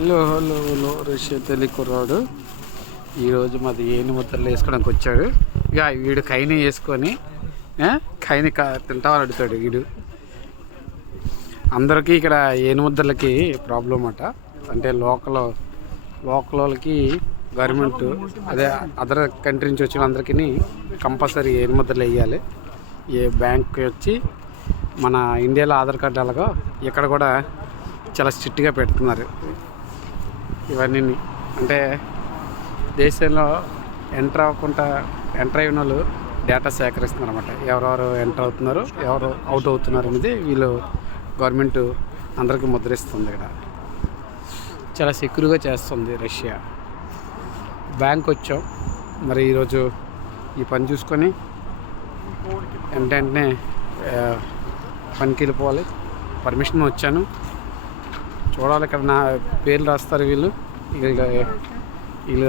Hello Russia Telugu కుర్రాడు ఈరోజు మాది ఏను ముద్దలు వేసుకోవడానికి వచ్చాడు. ఇక వీడు కైని వేసుకొని కైని తింటామని అడుగుతాడు. వీడు అందరికీ ఇక్కడ ఏను ముద్దలకి ప్రాబ్లం అట. అంటే లోకల్ వాళ్ళకి గవర్నమెంట్ అదే అదర్ కంట్రీ నుంచి వచ్చిన అందరికీ కంపల్సరీ ఏను ముద్దలు వేయాలి. ఏ బ్యాంక్కి వచ్చి మన ఇండియాలో ఆధార్ కార్డు అలాగా ఇక్కడ కూడా చాలా స్ట్రిక్ట్గా పెడుతున్నారు. ఇవన్నీ అంటే దేశంలో ఎంటర్ అయిన వాళ్ళు డేటా సేకరిస్తున్నారు అనమాట. ఎవరెవరు ఎంటర్ అవుతున్నారు, ఎవరు అవుట్ అవుతున్నారు అనేది వీళ్ళు గవర్నమెంట్ అందరికీ ముద్రిస్తుంది. ఇక్కడ చాలా సెక్యూర్గా చేస్తుంది రష్యా. బ్యాంక్ వచ్చాం మరి ఈరోజు ఈ పని చూసుకొని వెంటనే పనికి వెళ్ళిపోవాలి. పర్మిషన్ వచ్చాను, చూడాలి. ఇక్కడ నా పేర్లు రాస్తారు వీళ్ళు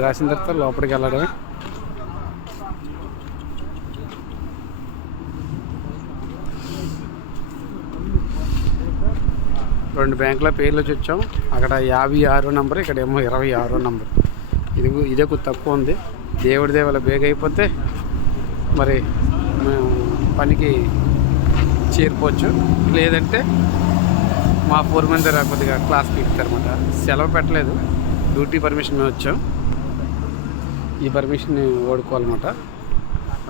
రాసిన తర్వాత లోపలికి వెళ్ళడమే. రెండు బ్యాంకుల పేర్లు వచ్చి వచ్చాం. అక్కడ 56 నంబర్, ఇక్కడేమో 26 నంబర్. ఇదే తక్కువ ఉంది. దేవుడి దేవాల బేగ అయిపోతే మరి మేము పనికి చేరిపోవచ్చు. లేదంటే మా 4 మంది కొద్దిగా క్లాస్కి ఎక్కుతారన్నమాట. సెలవు పెట్టలేదు, డ్యూటీ పర్మిషన్ మీద వచ్చాం. ఈ పర్మిషన్ని ఓడుకోవాలన్నమాట.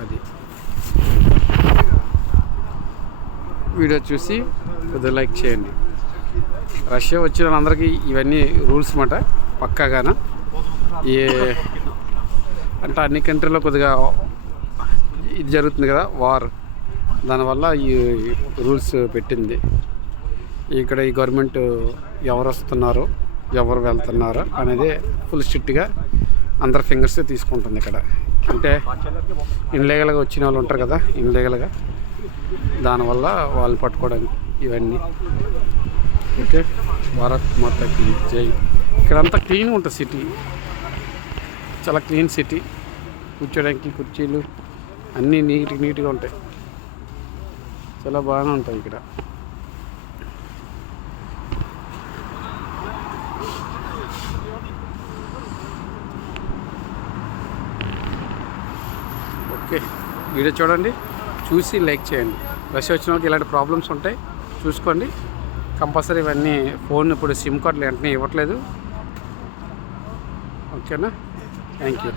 అది వీడియో చూసి కొద్దిగా లైక్ చేయండి. రష్యా వచ్చిన వాళ్ళందరికీ ఇవన్నీ రూల్స్ అన్నమాట పక్కాగాన. అంటే అన్ని కంట్రీలో కొద్దిగా ఇది జరుగుతుంది కదా, వార్. దానివల్ల ఈ రూల్స్ పెట్టింది. ఇక్కడ ఈ గవర్నమెంట్ ఎవరు వస్తున్నారు, ఎవరు వెళ్తున్నారు అనేది ఫుల్ స్ట్రిక్ట్గా అందరి ఫింగర్స్ తీసుకుంటుంది ఇక్కడ. అంటే ఇన్లీగల్గా వచ్చిన వాళ్ళు ఉంటారు కదా, ఇన్లీగల్గా, దానివల్ల వాళ్ళు పట్టుకోవడానికి ఇవన్నీ. ఓకే, భారత్ మాతకి జై. ఇక్కడంతా క్లీన్గా ఉంటుంది సిటీ, చాలా క్లీన్ సిటీ. కూర్చోడానికి కుర్చీలు అన్నీ నీట్గా ఉంటాయి, చాలా బాగానే ఉంటాయి ఇక్కడ. ఓకే, వీడియో చూడండి, చూసి లైక్ చేయండి. రష్యా వచ్చిన వాళ్ళకి ఇలాంటి ప్రాబ్లమ్స్ ఉంటాయి, చూసుకోండి. కంపల్సరీ ఇవన్నీ ఫోన్ ఇప్పుడు సిమ్ కార్డులు వెంటనే ఇవ్వట్లేదు. ఓకేనా, థ్యాంక్ యూ.